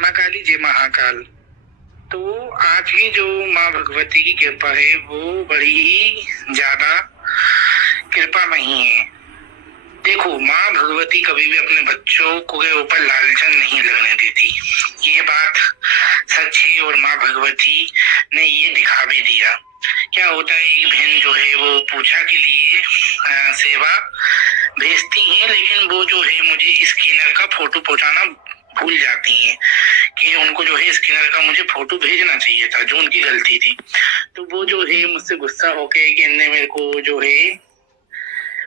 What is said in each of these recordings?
माँ काली जय महाकाल। तो आज की जो माँ भगवती की कृपा है वो बड़ी ही ज्यादा कृपामयी है। देखो, माँ भगवती कभी भी अपने बच्चों के ऊपर लालचन नहीं लगने देती, ये बात सच है। और माँ भगवती ने ये दिखा भी दिया। क्या होता है, एक बहन जो है वो पूजा के लिए सेवा भेजती है, लेकिन वो जो है मुझे स्कैनर का फोटो पहुंचाना भूल जाती हैं कि उनको जो है स्कैनर का मुझे फोटो भेजना चाहिए था, जो उनकी गलती थी। तो वो जो है मुझसे गुस्सा होके कि इनने मेरे को जो है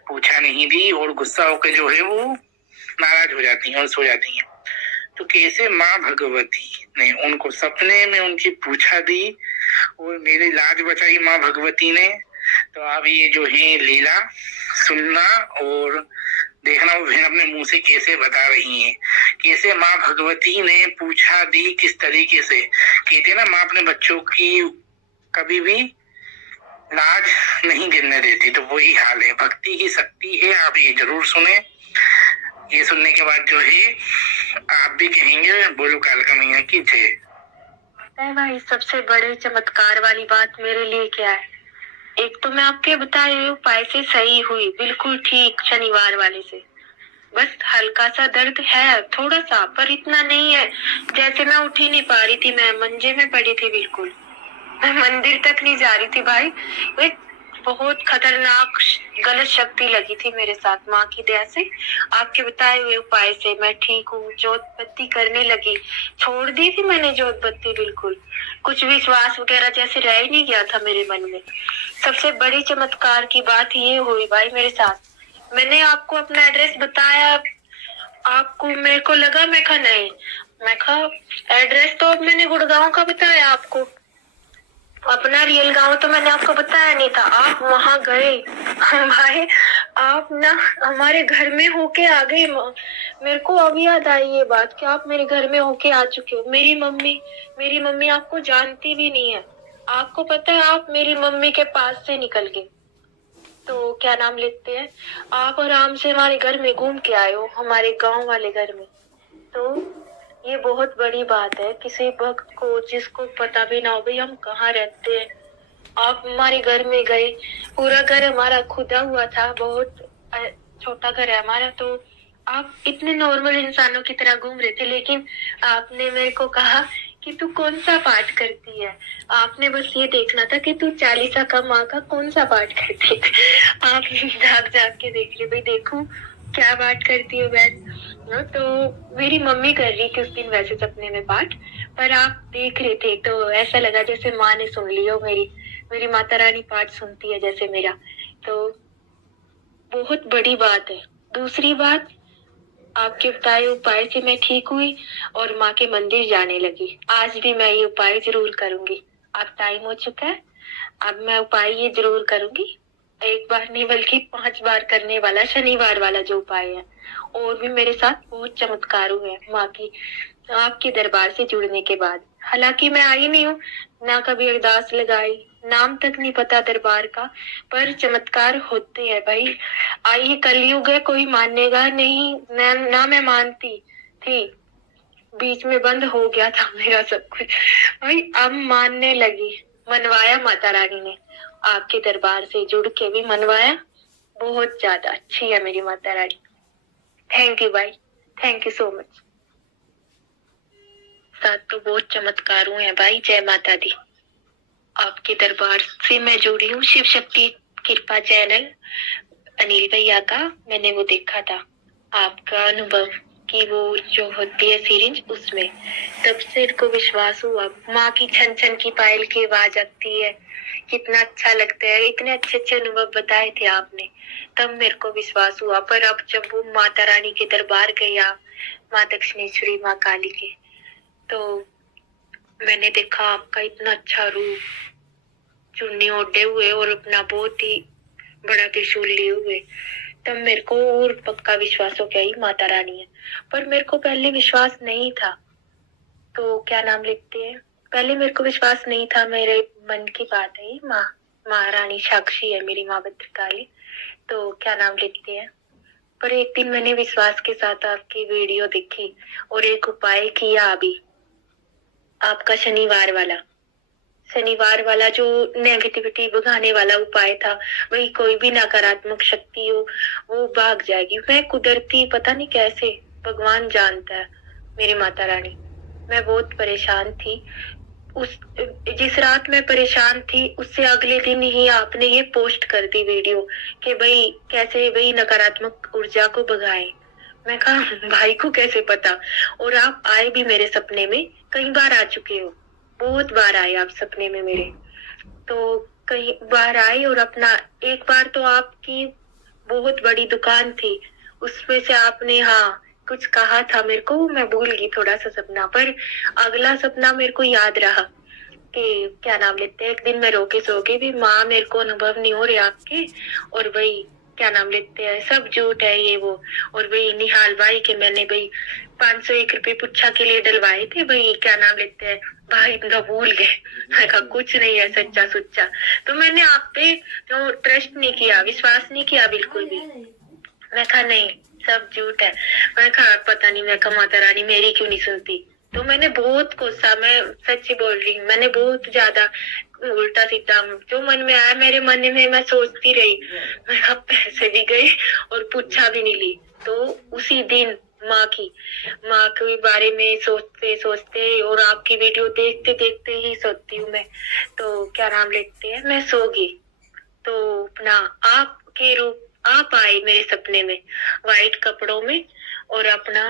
पूछा नहीं दी, और गुस्सा होके जो है वो नाराज हो जाती हैं और सो जाती हैं। तो कैसे माँ भगवती ने उनको सपने में उनकी पूछा दी और मेरी लाज बचाई माँ भगवती ने। तो अब ये जो है लीला सुनना और देखना, वो बहन अपने मुंह से कैसे बता रही हैं, कैसे माँ भगवती ने पूछा दी, किस तरीके से। कहते ना, माँ अपने बच्चों की कभी भी लाज नहीं गिरने देती, तो वही हाल है। भक्ति की शक्ति है, आप ये जरूर सुने। ये सुनने के बाद जो है आप भी कहेंगे बोलो कालका मैया की जय। भाई, सबसे बड़े चमत्कार वाली बात मेरे लिए क्या है? एक तो मैं आपके बताए हुए उपाय से सही हुई, बिल्कुल ठीक, शनिवार वाले से। बस हल्का सा दर्द है, थोड़ा सा, पर इतना नहीं है। जैसे मैं उठ ही नहीं पा रही थी, मैं मंजे में पड़ी थी बिल्कुल। मैं मंदिर तक नहीं जा रही थी भाई। एक बहुत खतरनाक गलत शक्ति लगी थी मेरे साथ। माँ की दया से, आपके बताए हुए उपाय से मैं ठीक हूँ। जोत बत्ती करने लगी, छोड़ दी थी मैंने जोत बत्ती बिल्कुल। कुछ विश्वास वगैरह जैसे रह ही नहीं गया था मेरे मन में। सबसे बड़ी चमत्कार की बात ये हुई भाई मेरे साथ। मैंने आपको अपना एड्रेस बताया, आपको मेरे को लगा, मैं कहा नहीं, मैं कहा एड्रेस तो अब मैंने गुड़गांव का बताया आपको, अपना रियल गांव तो मैंने आपको बताया नहीं था। आप वहां गए भाई, आप ना हमारे घर में होके आ गए। मेरे को अब याद आई ये बात कि आप मेरे घर में होके आ चुके हो। मेरी मम्मी आपको जानती भी नहीं है। आपको पता है, आप मेरी मम्मी के पास से निकल गए। तो क्या नाम लेते हैं, आप आराम से हमारे घर में घूम के आए हो, हमारे गांव वाले घर में। तो ये बहुत बड़ी बात है किसी भक्त को, जिसको पता भी ना हो भाई हम कहाँ रहते हैं। आप हमारे घर में गए, पूरा घर हमारा खुदा हुआ था, बहुत छोटा घर है हमारा। तो आप इतने नॉर्मल इंसानों की तरह घूम रहे थे, लेकिन आपने मेरे को कहा कि तू कौन सा पाठ करती है। आपने बस ये देखना था कि तू 40 का माँ का कौन सा पाठ करती है। आप जाग जाग के देख रहे, भाई देखूं क्या पाठ करती हो बहन। तो मेरी मम्मी कर रही थी उस दिन वैसे सपने में पाठ, पर आप देख रहे थे तो ऐसा लगा जैसे माँ ने सुन ली हो। मेरी माता रानी पाठ सुनती है जैसे मेरा। तो बहुत बड़ी बात है। दूसरी बात, आपके बताए उपाय से मैं ठीक हुई और माँ के मंदिर जाने लगी। आज भी मैं ये उपाय जरूर करूंगी। अब टाइम हो चुका है, अब मैं उपाय ये जरूर करूंगी। एक बार नहीं बल्कि 5 बार करने वाला शनिवार वाला जो उपाय है। और भी मेरे साथ बहुत चमत्कार हुए हैं माँ की, आपके दरबार से जुड़ने के बाद। हालांकि मैं आई नहीं हूँ, ना कभी अरदास लगाई, नाम तक नहीं पता दरबार का, पर चमत्कार होते हैं भाई। आई कलयुग है, कोई मानेगा नहीं, ना मैं मानती थी। बीच में बंद हो गया था मेरा सब कुछ भाई, अब मानने लगी। मनवाया माता रानी ने, आपके दरबार से जुड़ के भी मनवाया। बहुत ज्यादा अच्छी है मेरी माता रानी। थैंक यू भाई, थैंक यू सो मच। साथ तो बहुत चमत्कार हुए हैं भाई। जय माता दी। आपके दरबार से मैं जुड़ी हूँ, शिव शक्ति कृपा चैनल अनिल भैया का मैंने वो देखा था, आपका अनुभव कि वो जो होती है सीरिंज, उसमें तब से इनको विश्वास हुआ। माँ की छन छन की पायल की आवाज आती है, कितना अच्छा लगता है। इतने अच्छे अच्छे अनुभव बताए थे आपने, तब मेरे को विश्वास हुआ। पर अब जब वो माता रानी के दरबार गए आप, माँ दक्षिणेश्वरी, माँ काली के, तो मैंने देखा आपका इतना अच्छा रूप, चुन्नी ओढ़े हुए और अपना बहुत ही बड़ा त्रिशूल लिए हुए। तब मेरे को और पक्का विश्वास हो गया ही माता रानी है। पर मेरे को पहले विश्वास नहीं था। तो क्या नाम लिखते हैं, पहले मेरे को विश्वास नहीं था, मेरे मन की बात है। माँ महारानी साक्षी है मेरी माँ भद्रकाली। तो क्या नाम लिखते हैं, पर एक दिन मैंने विश्वास के साथ आपकी वीडियो देखी और एक उपाय किया अभी। आपका शनिवार वाला जो नेगेटिविटी भगाने वाला उपाय था, वही कोई भी नकारात्मक शक्ति हो वो भाग जाएगी। मैं कुदरती पता नहीं कैसे, भगवान जानता है, मेरी माता रानी। मैं बहुत परेशान थी। जिस रात मैं परेशान थी उससे अगले दिन ही आपने ये पोस्ट कर दी वीडियो कि भाई कैसे भाई नकारात्मक ऊर्जा को भगाएं। मैं कहा भाई को कैसे पता, और आप आए भी मेरे सपने में, कई बार आ चुके हो, बहुत बार आए आप सपने में मेरे। तो कई बार आए और अपना एक बार तो आपकी बहुत बड़ी दुकान थी, उसमें से आपने कुछ कहा था मेरे को, मैं भूल गई थोड़ा सा सपना, पर अगला सपना मेरे को याद रहा कि क्या नाम लेते हैं, एक दिन मैं रोके सो गई भी, माँ मेरे को अनुभव नहीं हो रहे आपके, और भाई क्या नाम लेते हैं सब झूठ है ये वो, और भाई निहाल भाई के मैंने भाई 501 रुपए पुच्छा के लिए डलवाए थे, भाई क्या नाम लेते हैं भाई इनका भूल गए। मैं कहा कुछ नहीं है सच्चा सुच्चा। तो मैंने आप पे तो ट्रस्ट नहीं किया, विश्वास नहीं किया बिल्कुल भी। मैं कहा नहीं सब झूठ है। मैं कहा पता नहीं, मैं कहा माता रानी मेरी क्यों नहीं सुनती। तो मैंने बहुत कोसा, मैं सच्ची बोल रही हूँ, मैंने बहुत ज्यादा उल्टा सीधा जो मन में आया मेरे मन में मैं सोचती रही। मैं कहा पैसे भी गए और पूछा भी नहीं ली। तो उसी दिन माँ के बारे में सोचते सोचते और आपकी वीडियो देखते देखते ही सोती हूँ मैं। तो क्या नाम लेते हैं, मैं सो गई तो अपना आपके रूप आप आए मेरे सपने में वाइट कपड़ों में, और अपना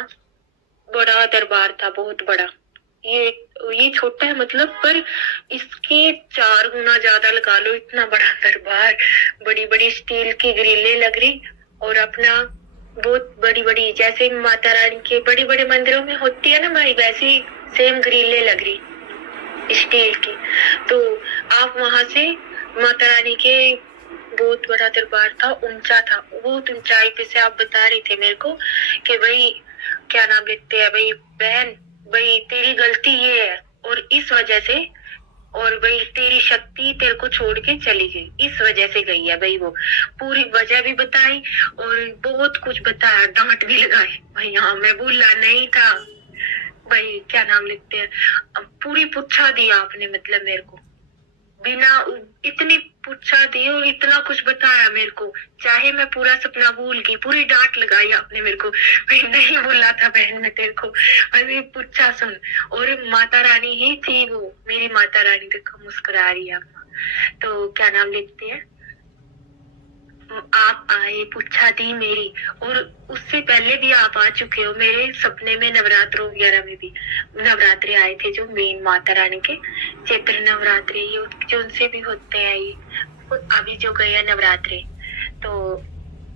बड़ा दरबार था, बहुत बड़ा। ये छोटा है मतलब, पर इसके 4 गुना ज्यादा लगा लो, इतना बड़ा दरबार, बड़ी बड़ी स्टील की ग्रिलें लग रही, और अपना बहुत बड़ी बड़ी जैसे माता रानी के बड़े बड़े मंदिरों में होती है ना भाई, वैसी सेम ग्रिलें लग रही स्टील की। तो आप वहां से माता रानी के बहुत बड़ा दरबार था, ऊंचा था, बहुत ऊंचाई पे से आप बता रहे थे मेरे को कि भाई क्या नाम लेते हैं भाई बहन, भाई तेरी गलती ये है और इस वजह से, और भाई तेरी शक्ति तेरे को छोड़ के चली गई, इस वजह से गई है भाई। वो पूरी वजह भी बताई और बहुत कुछ बताया, डांट भी लगाई भाई। हाँ मैं भूला नहीं था भाई, क्या नाम लिखते हैं, पूरी पुच्छा दी आपने, मतलब मेरे को बिना इतनी पूछा दी और इतना कुछ बताया मेरे को, चाहे मैं पूरा सपना भूल गई, पूरी डांट लगाई आपने मेरे को। मैं नहीं बोला था बहन मैं तेरे को, अरे पूछा सुन। और माता रानी ही थी वो, मेरी माता रानी देखो मुस्कुरा रही है। तो क्या नाम लेते हैं, आप आए, पूछा दी मेरी, और उससे पहले भी आप आ चुके हो मेरे सपने में, नवरात्रों वगैरह में भी नवरात्रे आए थे, जो मेन माता रानी के चैत्र नवरात्रे जो उनसे भी होते हैं ये, अभी जो गए हैं नवरात्रे, तो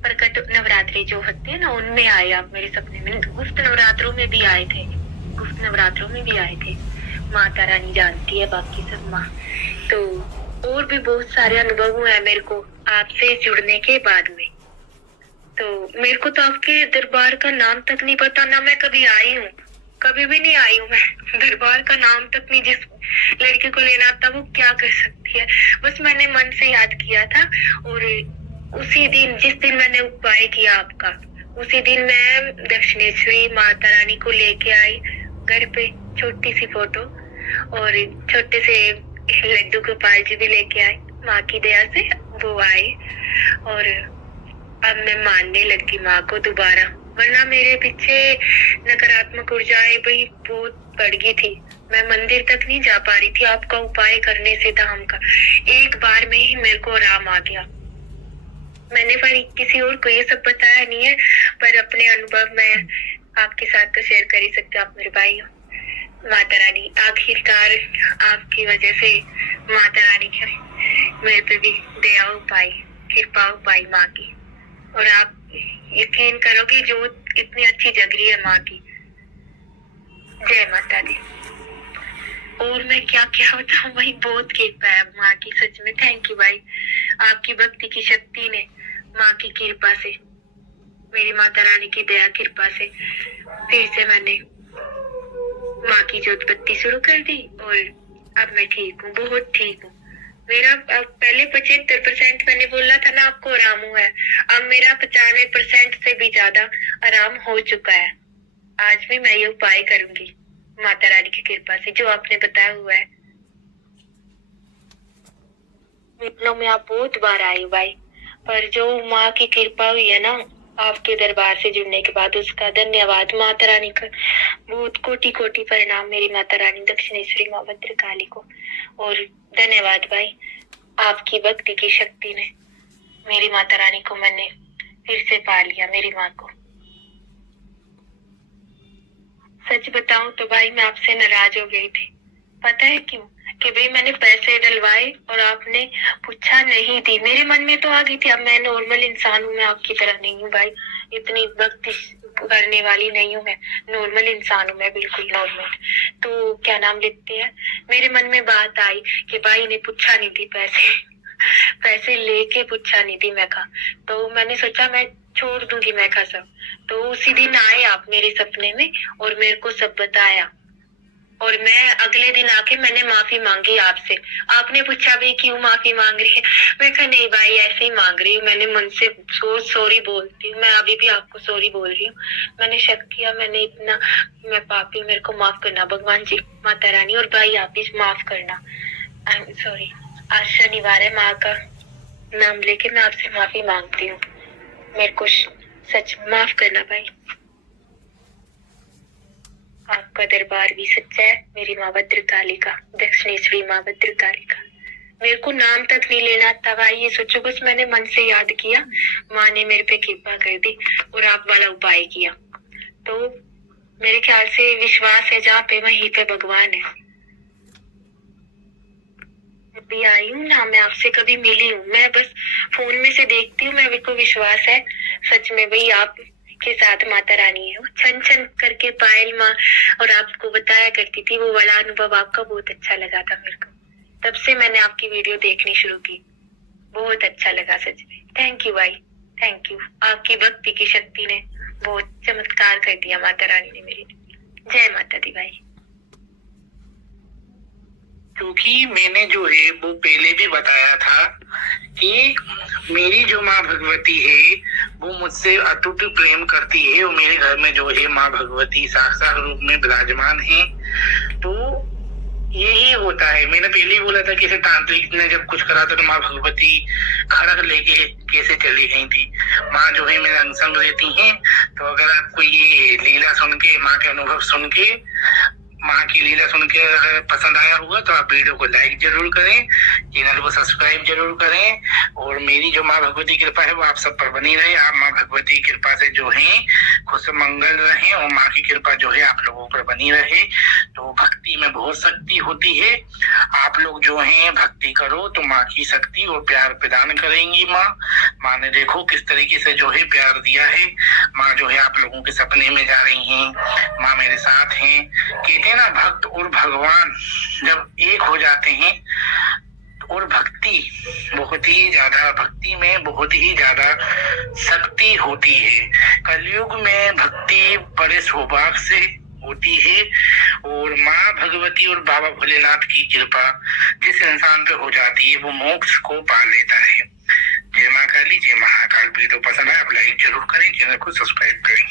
प्रकट नवरात्रे जो होते हैं ना, उनमें आए आप मेरे सपने में। गुप्त नवरात्रों में भी आए थे, गुप्त नवरात्रों में भी आए थे, माता रानी जानती है बाकी सब माँ। तो और भी बहुत सारे अनुभव हुए हैं मेरे को आपसे जुड़ने के बाद में। तो मेरे को तो आपके दरबार का नाम तक नहीं पता, ना मैं कभी आई हूँ, कभी भी नहीं आई हूँ मैं, दरबार का नाम तक नहीं। जिस लड़के को लेना था वो क्या कर सकती है, बस मैंने मन से याद किया था। और उसी दिन जिस दिन मैंने उपाय किया आपका, उसी दिन मैं दक्षिणेश्वरी माता रानी को लेके आई घर पे, छोटी सी फोटो, और छोटे से लड्डू गोपाल जी भी लेके आए, माँ की दया से वो आए। और अब मैं मानने लगी माँ को दोबारा, वरना मेरे पीछे नकारात्मक ऊर्जाएं भी बहुत बढ़ गई थी, मैं मंदिर तक नहीं जा पा रही थी आपका उपाय करने से, धाम का। एक बार में ही मेरे को आराम आ गया। मैंने पर किसी और को ये सब बताया नहीं है, पर अपने अनुभव मैं आपके साथ तो शेयर कर ही सकते हो, आप मेरे भाई हो। माता रानी आखिरकार आपकी वजह से माता रानी के मेरे पे भी दया पाई, कृपा पाई माँ की। और आप यकीन करोगे जो इतनी अच्छी जग रही है माँ की, जय माता दी। और मैं क्या क्या बताऊं भाई, बहुत कृपा है माँ की, सच में थैंक यू भाई। आपकी भक्ति की शक्ति ने, माँ की कृपा से, मेरी माता रानी की दया कृपा से फिर से मैंने माँ की ज्योत बत्ती शुरू कर दी, और अब मैं ठीक हूँ, बहुत ठीक हूँ। मेरा पहले 75% मैंने बोला था ना आपको आराम हुआ है, अब मेरा 95% से भी ज्यादा आराम हो चुका है। आज भी मैं ये उपाय करूंगी, माता रानी की कृपा से जो आपने बताया हुआ है। मिलनों में आप बहुत बार आए भाई, पर जो माँ की कृपा हुई है ना आपके दरबार से जुड़ने के बाद, उसका धन्यवाद माता रानी का। बहुत कोटि कोटि प्रणाम मेरी माता रानी दक्षिणेश्वरी माँ भद्रकाली को। और धन्यवाद भाई, आपकी भक्ति की शक्ति ने मेरी माता रानी को मैंने फिर से पा लिया, मेरी माँ को। सच बताऊं तो भाई मैं आपसे नाराज हो गई थी। पता है क्यों? कि भाई मैंने पैसे डलवाए और आपने पूछा नहीं दी। मेरे मन में तो आ गई थी अब मैं नॉर्मल इंसान हूँ, मैं आपकी तरह नहीं हूँ भाई, इतनी भक्ति करने वाली नहीं हूँ मैं, नॉर्मल इंसान हूँ मैं, बिल्कुल नॉर्मल। तो क्या नाम लेते हैं, मेरे मन में बात आई कि भाई ने पूछा नहीं थी पैसे पैसे लेके पूछा नहीं थी मैं कहा। तो मैंने सोचा मैं छोड़ दूंगी मैं कहा सब। तो उसी दिन आए आप मेरे सपने में और मेरे को सब बताया, और मैं अगले दिन आके मैंने माफी मांगी आपसे। आपने पूछा भी क्यों माफी मांग रही है, मैं कहा नहीं भाई ऐसे ही मांग रही हूँ, मैंने मन से सॉरी बोलती हूँ, मैं अभी भी आपको सॉरी बोल रही हूँ। मैंने शक किया, मैंने इतना, मैं पापी, मेरे को माफ करना भगवान जी, माता रानी, और भाई आप भी माफ करना। I am sorry. आज शनिवार है, माँ का नाम लेके मैं आपसे माफी मांगती हूँ, मेरे को सच माफ करना भाई। आपका दरबार भी सच्चा है, मेरी माँ भद्रकाली का, दक्षिणेश्वरी माँ भद्रकाली का। मेरे को नाम तक नहीं लेना था भाई, ये सोचो बस मैंने मन से याद किया, माँ ने मेरे पे कृपा कर दी और आप वाला उपाय किया। तो मेरे ख्याल से विश्वास है जहाँ पे वहीं पे भगवान है। अभी आई हूँ ना, मैं आपसे कभी मिली हूँ, मैं बस फोन में से देखती हूँ, मेरे को विश्वास है सच में भाई आप के साथ माता रानी है। वो छन छन करके पायल माँ और आपको बताया करती थी, वो वाला अनुभव आपका बहुत अच्छा लगा था मेरे को। तब से मैंने आपकी वीडियो देखनी शुरू की, बहुत अच्छा लगा सच में। थैंक यू भाई, थैंक यू। आपकी भक्ति की शक्ति ने बहुत चमत्कार कर दिया माता रानी ने मेरी। जय माता दी भाई। क्योंकि मैंने जो है वो पहले भी बताया था कि मेरी जो माँ भगवती है वो मुझसे अटूट प्रेम करती है, और मेरे घर में जो है माँ भगवती साक्षात रूप में विराजमान है। तो यही होता है, मैंने पहले ही बोला था कि तांत्रिक ने जब कुछ करा था तो माँ भगवती खड़ग लेके कैसे चली गई थी। माँ जो है मेरे अंग संग रहती हैं। तो अगर आपको ये लीला सुन के, माँ के अनुभव सुन के, माँ की लीला सुन के अगर पसंद आया होगा तो आप वीडियो को लाइक जरूर करें, चैनल को सब्सक्राइब जरूर करें, और मेरी जो माँ भगवती की कृपा है वो आप सब पर बनी रहे। आप माँ भगवती की कृपा से जो है खुश मंगल रहे, और माँ की कृपा जो है आप लोगों पर बनी रहे। तो भक्ति में बहुत शक्ति होती है, आप लोग जो है भक्ति करो तो माँ की शक्ति और प्यार प्रदान करेंगी। माँ ने देखो किस तरीके से जो है प्यार दिया है। माँ जो है आप लोगों के सपने में जा रही हैं, माँ मेरे साथ हैं। कहते हैं ना, भक्त और भगवान जब एक हो जाते हैं, और भक्ति में बहुत ही ज्यादा शक्ति होती है। कलयुग में भक्ति बड़े सौभाग्य से होती है, और माँ भगवती और बाबा भोलेनाथ की कृपा जिस इंसान पे हो जाती है वो मोक्ष को पा लेता है। जय माँ काली, जय महाकाल। वीडियो पसंद आए आप लाइक जरूर करें, चैनल को सब्सक्राइब करें।